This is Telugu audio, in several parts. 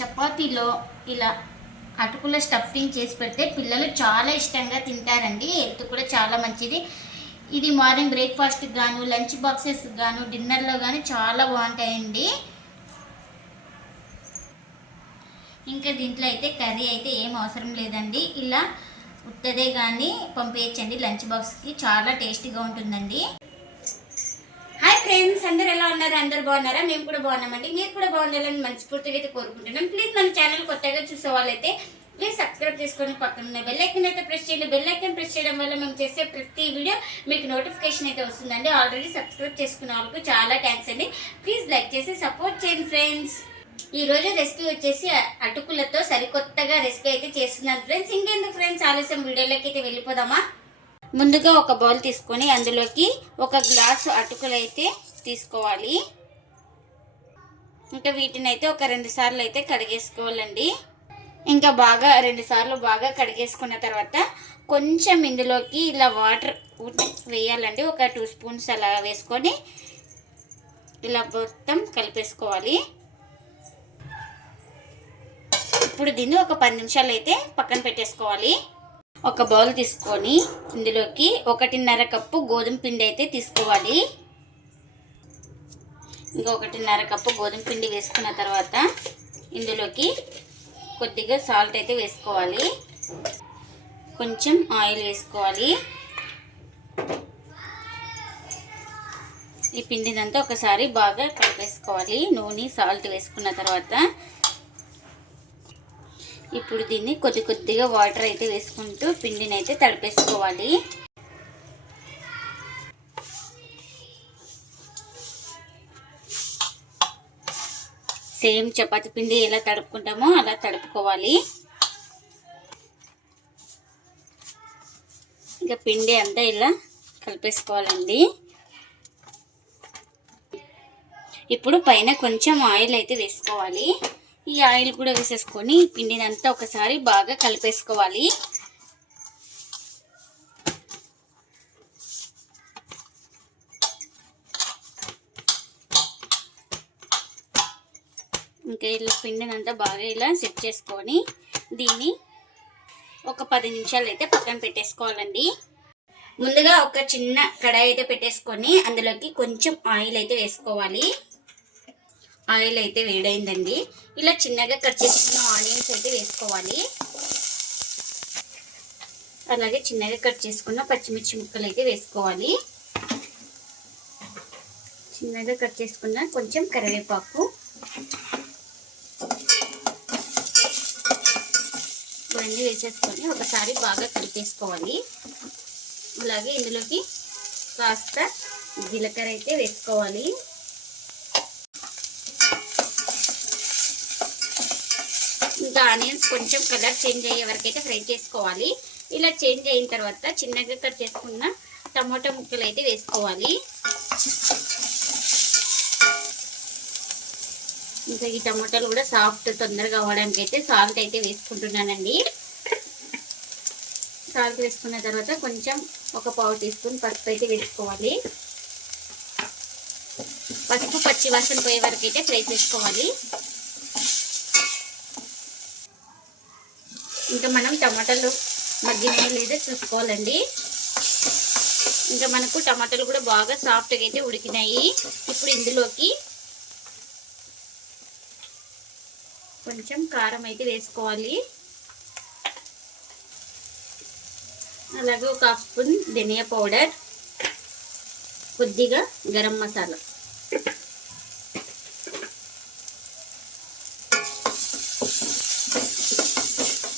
చపాతీలో ఇలా అటుకుల స్టఫింగ్ చేసి పెడితే పిల్లలు చాలా ఇష్టంగా తింటారండి. హెల్త్ కూడా చాలా మంచిది. ఇది మార్నింగ్ బ్రేక్ఫాస్ట్కి గాను లంచ్ బాక్సెస్ గాను డిన్నర్లో కానీ చాలా బాగుంటాయండి. ఇంకా దీంట్లో అయితే కర్రీ అయితే ఏం అవసరం లేదండి. ఇలా ఉత్తదే కానీ పంపించండి లంచ్ బాక్స్కి చాలా టేస్టీగా ఉంటుందండి. ఫ్రెండ్స్ అందరు ఎలా ఉన్నారు? అందరు బాగున్నారా? మేము కూడా బాగున్నామండి. మీరు కూడా బాగుండాలని మనస్ఫూర్తిగా అయితే కోరుకుంటున్నాం. ప్లీజ్ మన ఛానల్ కొత్తగా చూసే వాళ్ళైతే ప్లీజ్ సబ్స్క్రైబ్ చేసుకొని పక్కన ఉన్న బెల్ ఐకన్ అయితే ప్రెస్ చేయండి. బెల్ ఐకన్ ప్రెస్ చేయడం వల్ల మేము చేసే ప్రతి వీడియో మీకు నోటిఫికేషన్ అయితే వస్తుందండి. ఆల్రెడీ సబ్స్క్రైబ్ చేసుకున్న వాళ్ళకు చాలా థ్యాంక్స్ అండి. ప్లీజ్ లైక్ చేసి సపోర్ట్ చేయండి ఫ్రెండ్స్ ఈ రోజు రెసిపీ వచ్చేసి అటుకులతో సరికొత్తగా రెసిపీ అయితే చేస్తున్నాను. ఫ్రెండ్స్ ఇంకెందుకు ఫ్రెండ్స్ ఆలస్యం. వీడియోలోకి అయితే వెళ్ళిపోదామా? ముందుగా ఒక బౌల్ తీసుకొని అందులోకి ఒక గ్లాసు అటుకులు అయితే తీసుకోవాలి. ఇంకా వీటిని అయితే ఒక రెండు సార్లు అయితే కడిగేసుకోవాలండి. ఇంకా బాగా రెండు సార్లు బాగా కడిగేసుకున్న తర్వాత కొంచెం ఇందులోకి ఇలా వాటర్ వేయాలండి. ఒక టూ స్పూన్స్ అలా వేసుకొని ఇలా మొత్తం కలిపేసుకోవాలి. ఇప్పుడు దీన్ని ఒక పది నిమిషాలు అయితే పక్కన పెట్టేసుకోవాలి. ఒక బౌల్ తీసుకొని ఇందులోకి ఒకటిన్నర కప్పు గోధుమ పిండి అయితే తీసుకోవాలి. ఇంకా ఒకటిన్నర కప్పు గోధుమ పిండి వేసుకున్న తర్వాత ఇందులోకి కొద్దిగా సాల్ట్ అయితే వేసుకోవాలి. కొంచెం ఆయిల్ వేసుకోవాలి. ఈ పిండినంతా ఒకసారి బాగా కలిపేసుకోవాలి. నూనె సాల్ట్ వేసుకున్న తర్వాత ఇప్పుడు దీన్ని కొద్ది కొద్దిగా వాటర్ అయితే వేసుకుంటూ పిండిని అయితే తడిపేసుకోవాలి. సేమ్ చపాతి పిండి ఎలా తడుపుకుంటామో అలా తడుపుకోవాలి. ఇంకా పిండి అంతా ఇలా కలిపేసుకోవాలండి. ఇప్పుడు పైన కొంచెం ఆయిల్ అయితే వేసుకోవాలి. ఈ ఆయిల్ కూడా వేసేసుకొని పిండిని అంతా ఒకసారి బాగా కలిపేసుకోవాలి. ఇంకా ఇలా పిండిని అంతా బాగా ఇలా సెట్ చేసుకొని దీన్ని ఒక పది నిమిషాలు అయితే పక్కన పెట్టేసుకోవాలండి. ముందుగా ఒక చిన్న కడాయి అయితే పెట్టేసుకొని అందులోకి కొంచెం ఆయిల్ అయితే వేసుకోవాలి. ఆయిల్ అయితే వేడైందండి. ఇలా చిన్నగా కట్ చేసుకున్న ఆనియన్స్ అయితే వేసుకోవాలి. అలాగే చిన్నగా కట్ చేసుకున్న పచ్చిమిర్చి ముక్కలు అయితే వేసుకోవాలి. చిన్నగా కట్ చేసుకున్న కొంచెం కరివేపాకు. ఇవన్నీ వేసేసుకొని ఒకసారి బాగా కలిపేసుకోవాలి అలాగే ఇందులోకి కాస్త జీలకర్ర అయితే వేసుకోవాలి. ఇంకా ఆనియన్స్ కొంచెం కలర్ చేంజ్ అయ్యే వరకు అయితే ఫ్రై చేసుకోవాలి. ఇలా చేంజ్ అయిన తర్వాత చిన్నగా కట్ చేసుకున్న టమాటా ముక్కలు అయితే వేసుకోవాలి. ఇంకా ఈ టమాటాలు కూడా సాఫ్ట్ తొందరగా అవ్వడానికి అయితే సాల్ట్ అయితే వేసుకుంటున్నానండి. సాల్ట్ వేసుకున్న తర్వాత కొంచెం ఒక పావు టీ స్పూన్ పసుపు అయితే వేసుకోవాలి. పసుపు పచ్చి వాసన పోయే వరకు అయితే ఫ్రై చేసుకోవాలి. ఇంకా మనం టమాటాలు మగ్గినాయి లేదా చూసుకోవాలండి. ఇంకా మనకు టమాటాలు కూడా బాగా సాఫ్ట్గా అయితే ఉడికినాయి. ఇప్పుడు ఇందులోకి కొంచెం కారం అయితే వేసుకోవాలి. అలాగే ఒక హాఫ్ స్పూన్ ధనియా పౌడర్ కొద్దిగా గరం మసాలా.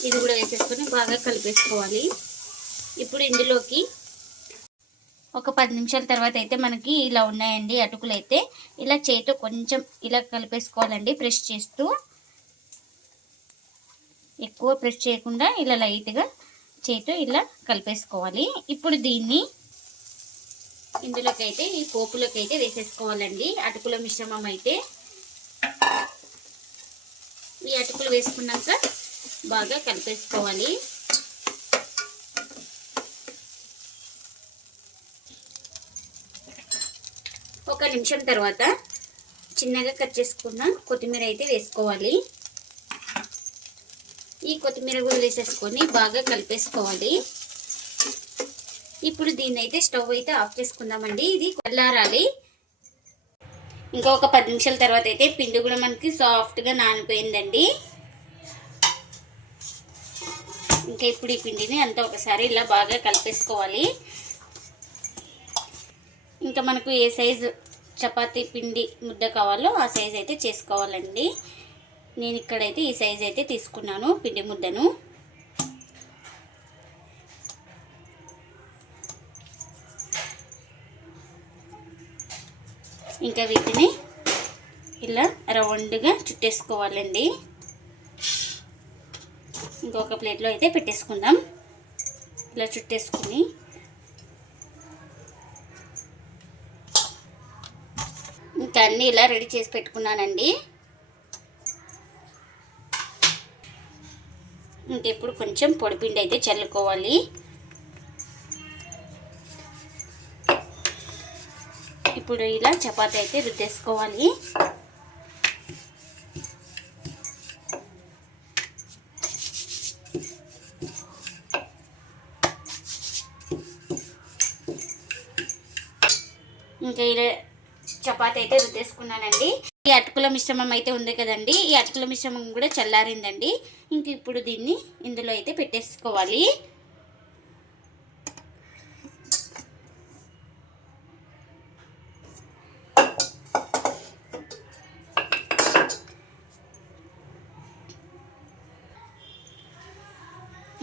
ఇది కూడా వేసేసుకొని బాగా కలిపేసుకోవాలి. ఇప్పుడు ఇందులోకి ఒక పది నిమిషాల తర్వాత అయితే మనకి ఇలా ఉన్నాయండి అటుకులు అయితే ఇలా చేతితో కొంచెం ఇలా కలిపేసుకోవాలండి ప్రెస్ చేస్తూ. ఎక్కువ ప్రెస్ చేయకుండా ఇలా లైట్గా చేతితో ఇలా కలిపేసుకోవాలి. ఇప్పుడు దీన్ని ఇందులోకి అయితే ఈ పోపులోకి అయితే వేసేసుకోవాలండి. అటుకుల మిశ్రమం అయితే. ఈ అటుకులు వేసుకున్నాక బాగా కలిపేసుకోవాలి. ఒక నిమిషం తర్వాత చిన్నగా కట్ చేసుకున్న కొత్తిమీర అయితే వేసుకోవాలి. ఈ కొత్తిమీర కూడా వేసేసుకొని బాగా కలిపేసుకోవాలి. ఇప్పుడు దీన్ని అయితే స్టవ్ అయితే ఆఫ్ చేసుకుందామండి. ఇది చల్లారాలి. ఇంకా ఒక పది నిమిషాల తర్వాత అయితే పిండి కూడా మనకి సాఫ్ట్గా నానిపోయిందండి. ఇంకా ఇప్పుడు ఈ పిండిని అంతా ఒకసారి ఇలా బాగా కలిపేసుకోవాలి. ఇంకా మనకు ఏ సైజు చపాతీ పిండి ముద్ద కావాలో ఆ సైజ్ అయితే చేసుకోవాలండి. నేను ఇక్కడైతే ఈ సైజ్ అయితే తీసుకున్నాను పిండి ముద్దను. ఇంకా వీటిని ఇలా రౌండ్గా చుట్టేసుకోవాలండి. ఇంకొక ప్లేట్లో అయితే పెట్టేసుకుందాం. ఇలా చుట్టేసుకుని. ఇంకా అన్నీ ఇలా రెడీ చేసి పెట్టుకున్నానండి. ఇంకెప్పుడు కొంచెం పొడిపిండి అయితే చల్లుకోవాలి. ఇప్పుడు ఇలా చపాతీ అయితే రుద్దేసుకోవాలి. ఇంకా చపాతి అయితే రుద్దేసుకున్నానండి. ఈ అటుకుల మిశ్రమం అయితే ఉంది కదండి. ఈ అటుకుల మిశ్రమం కూడా చల్లారిందండి. ఇంక ఇప్పుడు దీన్ని ఇందులో అయితే పెట్టేసుకోవాలి.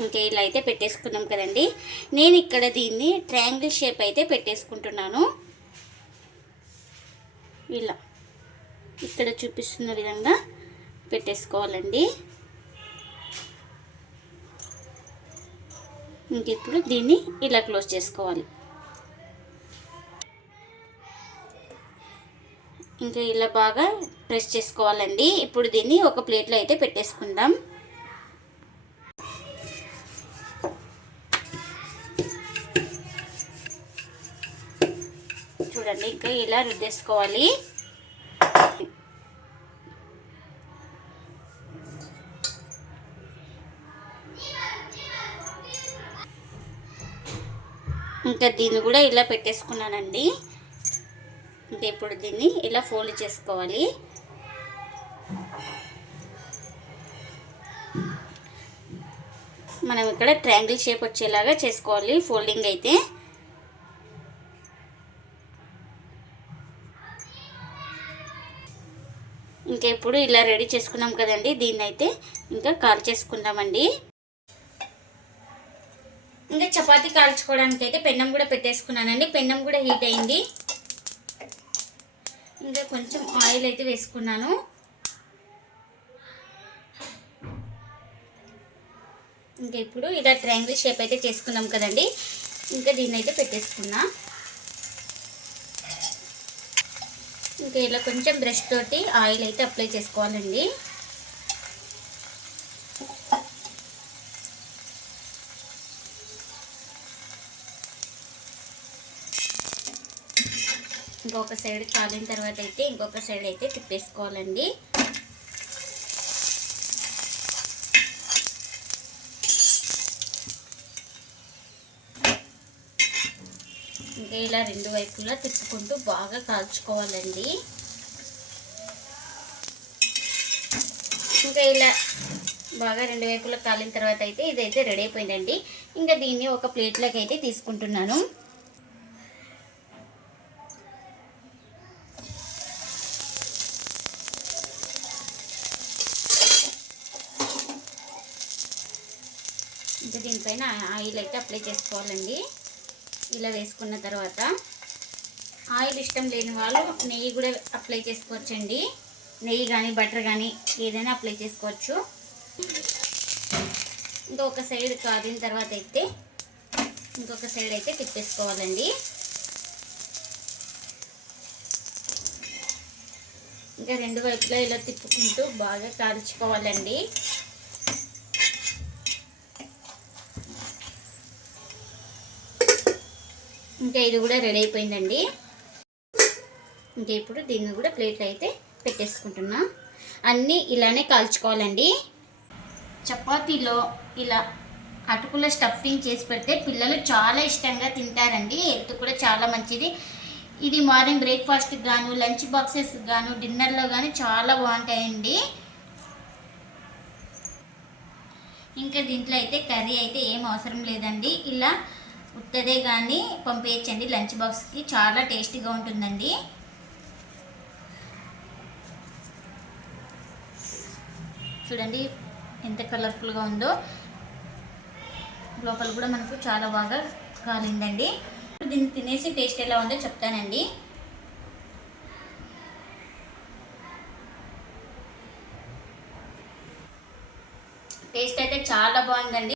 ఇంకా ఇలా అయితే పెట్టేసుకున్నాం కదండి. నేను ఇక్కడ దీన్ని ట్రయాంగిల్ షేప్ అయితే పెట్టేసుకుంటున్నాను. ఇలా. ఇక్కడ చూపిస్తున్న విధంగా పెట్టేసుకోవాలండి. ఇంక ఇప్పుడు దీన్ని ఇలా క్లోజ్ చేసుకోవాలి. ఇంకా ఇలా బాగా ప్రెస్ చేసుకోవాలండి. ఇప్పుడు దీన్ని ఒక ప్లేట్లో అయితే పెట్టేసుకుందాం. చూడండి. ఇంకా ఇలా రుద్దేసుకోవాలి. ఇంకా దీన్ని కూడా ఇలా పెట్టేసుకున్నానండి. ఇంకా ఇప్పుడు దీన్ని ఇలా ఫోల్డ్ చేసుకోవాలి. మనం ఇక్కడ ట్రయాంగిల్ షేప్ వచ్చేలాగా చేసుకోవాలి ఫోల్డింగ్ అయితే. ఇంకా ఇప్పుడు ఇలా రెడీ చేసుకున్నాం కదండి దీన్ని అయితే ఇంకా కాల్ చేసుకుందామండి. ఇంకా చపాతి కాల్చుకోవడానికి అయితే పెన్నం కూడా పెట్టేసుకున్నానండి పెన్నం కూడా హీట్ అయింది. ఇంకా కొంచెం ఆయిల్ అయితే వేసుకున్నాను. ఇంకా ఇప్పుడు ఇలా ట్రయాంగిల్ షేప్ అయితే చేసుకున్నాం కదండి ఇంకా దీన్ని అయితే పెట్టేసుకున్నా. ఇంకా ఇలా కొంచెం బ్రష్ తోటి ఆయిల్ అయితే అప్లై చేసుకోవాలండి. ఇంకొక సైడ్ కాలిన తర్వాత అయితే ఇంకొక సైడ్ అయితే తిప్పేసుకోవాలండి. ఇలా రెండు వైపులా తిప్పుకుంటూ బాగా కాల్చుకోవాలండి. ఇంకా ఇలా బాగా రెండు వైపులా కాలిన తర్వాత అయితే ఇదైతే రెడీ అయిపోయిందండి. ఇంకా దీన్ని ఒక ప్లేట్లోకి అయితే తీసుకుంటున్నాను. ఇంకా దీనిపైన ఆయిల్ అయితే అప్లై చేసుకోవాలండి. ఇలా వేసుకున్న తర్వాత ఆయిల్ ఇష్టం లేని వాళ్ళు నెయ్యి కూడా అప్లై చేసుకోవచ్చండి. నెయ్యి కానీ బటర్ కానీ ఏదైనా అప్లై చేసుకోవచ్చు. ఇంకొక సైడ్ కాదిన తర్వాత అయితే ఇంకొక సైడ్ అయితే తిప్పేసుకోవాలండి. ఇంకా రెండు వైపులా ఇలా తిప్పుకుంటూ బాగా కాల్చుకోవాలండి. ఇంకా ఇది కూడా రెడీ అయిపోయిందండి. ఇంకా ఇప్పుడు దీన్ని కూడా ప్లేట్లో అయితే పెట్టేసుకుంటున్నా. అన్నీ ఇలానే కాల్చుకోవాలండి. చపాతీలో ఇలా అటుకుల స్టఫింగ్ చేసి పెడితే పిల్లలు చాలా ఇష్టంగా తింటారండి. హెల్త్ కూడా చాలా మంచిది. ఇది మార్నింగ్ బ్రేక్ఫాస్ట్కి గాను లంచ్ బాక్సెస్ గాను డిన్నర్లో కానీ చాలా బాగుంటాయండి. ఇంకా దీంట్లో అయితే కర్రీ అయితే ఏం అవసరం లేదండి. ఇలా ఉత్తదే కానీ పంపించండి లంచ్ బాక్స్కి. చాలా టేస్టీగా ఉంటుందండి. చూడండి ఎంత కలర్ఫుల్గా ఉందో. లోపల కూడా మనకు చాలా బాగా కాలిందండి. దీన్ని తినేసి టేస్ట్ ఎలా ఉందో చెప్తానండి. టేస్ట్ అయితే చాలా బాగుందండి.